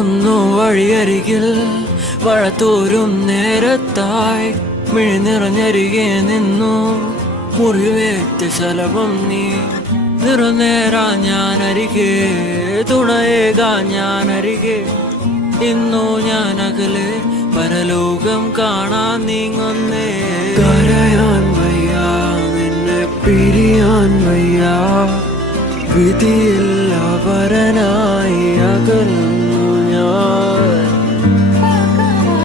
ഓർക്കുന്നു വഴിയരികിൽ വഴത്തോരും നേരത്തായി മിഴിനിറഞ്ഞരികെ നിന്നു മുറിവേറ്റ ശലഭം നീ നിറനേരാ ഞാനരികെ തുണയേകാ ഞാനരികെ ഇന്നു ഞാനകലെ പരലോകം കാണാൻ നീങ്ങുന്നേ കരയാൻ വയ്യ നിന്നെ പിരിയാൻ വയ്യ വിധിയില്ല വരനായി അകന്നു ഞാൻ